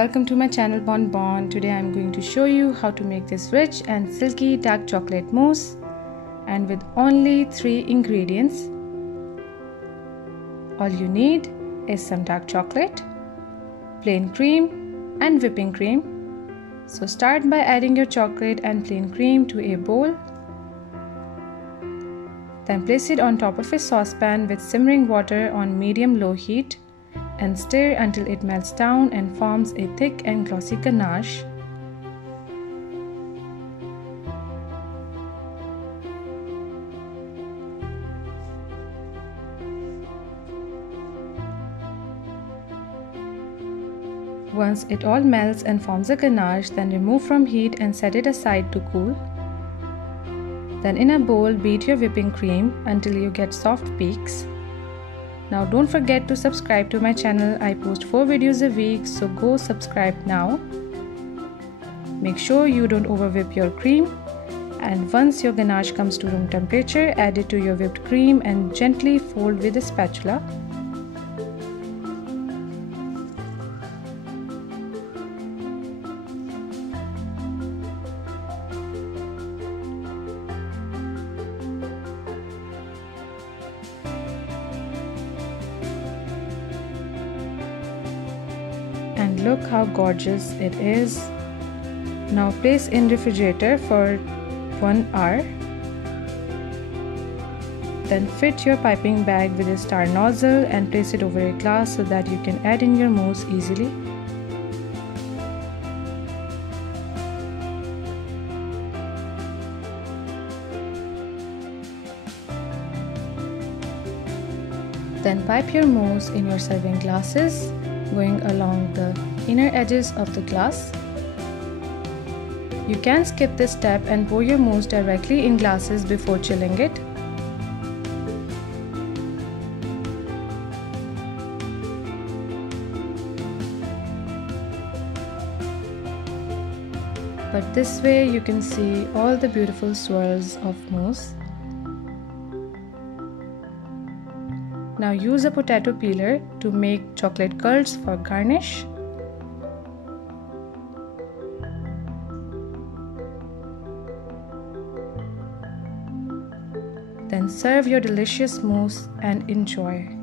welcome to my channel Bon. Today I'm going to show you how to make this rich and silky dark chocolate mousse, and with only 3 ingredients. All you need is some dark chocolate, plain cream and whipping cream. So start by adding your chocolate and plain cream to a bowl. Then place it on top of a saucepan with simmering water on medium-low heat and stir until it melts down and forms a thick and glossy ganache. Once it all melts and forms a ganache, then remove from heat and set it aside to cool. Then in a bowl, beat your whipping cream until you get soft peaks. Now don't forget to subscribe to my channel. I post 4 videos a week, so go subscribe now. Make sure you don't over whip your cream, and once your ganache comes to room temperature, add it to your whipped cream and gently fold with a spatula. And look how gorgeous it is. Now place in refrigerator for 1 hour. Then fit your piping bag with a star nozzle and place it over a glass so that you can add in your mousse easily. Then pipe your mousse in your serving glasses, going along the inner edges of the glass. You can skip this step and pour your mousse directly in glasses before chilling it. But this way you can see all the beautiful swirls of mousse. Now use a potato peeler to make chocolate curls for garnish. Then serve your delicious mousse and enjoy.